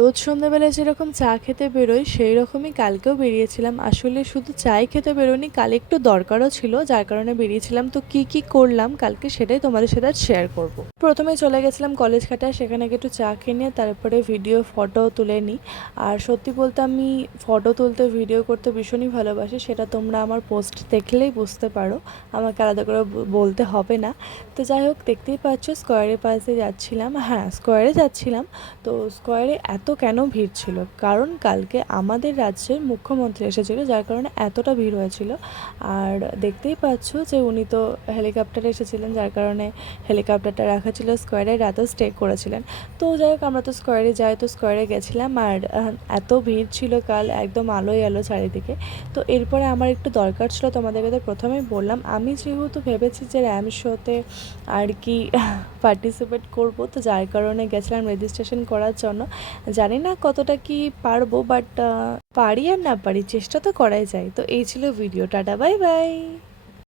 রোজ সন্ধ্যাবেলায় যেরকম চা খেতে বেরোই সেই রকমই কালকেও বেরিয়েছিলাম। আসলে শুধু চাই খেতে বেরোনি, কাল একটু দরকারও ছিল যার কারণে বেরিয়েছিলাম। তো কি কি করলাম কালকে সেটাই তোমাদের সাথে শেয়ার করব। প্রথমে চলে গেছিলাম কলেজ ঘাটায়, সেখানে গিয়ে একটু চা খেয়ে নিয়ে তারপরে ভিডিও ফটো তুলে নিই। আর সত্যি বলতে আমি ফটো তুলতে ভিডিও করতে ভীষণই ভালোবাসি, সেটা তোমরা আমার পোস্ট দেখলেই বুঝতে পারো, আমাকে আলাদা করে বলতে হবে না। তো যাই হোক, দেখতেই পাচ্ছ স্কোয়ারের পাশে যাচ্ছিলাম। হ্যাঁ, স্কোয়ারে যাচ্ছিলাম। তো স্কোয়ারে এত কেন ভিড় ছিল, কারণ কালকে আমাদের রাজ্যের মুখ্যমন্ত্রী এসেছিল যার কারণে এতটা ভিড় হয়েছিল। আর দেখতেই পাচ্ছ যে উনি তো হেলিকপ্টারে এসেছিলেন, যার কারণে হেলিকপ্টারটা রাখা ছিল স্কোয়ারে, রাতেও স্টে করেছিলেন। তো যাই হোক, আমরা তো স্কোয়ারে যাই, তো স্কোয়ারে গেছিলাম। আর এত ভিড় ছিল কাল, একদম আলোয় আলো চারিদিকে। তো এরপরে আমার একটু দরকার ছিল, তোমাদেরকে তো প্রথমেই বললাম আমি যেহেতু ভেবেছি যে র্যাম শোতে আর কি পার্টিসিপেট করব, তো যার কারণে গেছিলাম রেজিস্ট্রেশন করার জন্য। জানি না কতটা কি পারবো, বাট পারি আর না পারি চেষ্টা তো করাই যায়। তো এই ছিল ভিডিও। Tata, bye bye.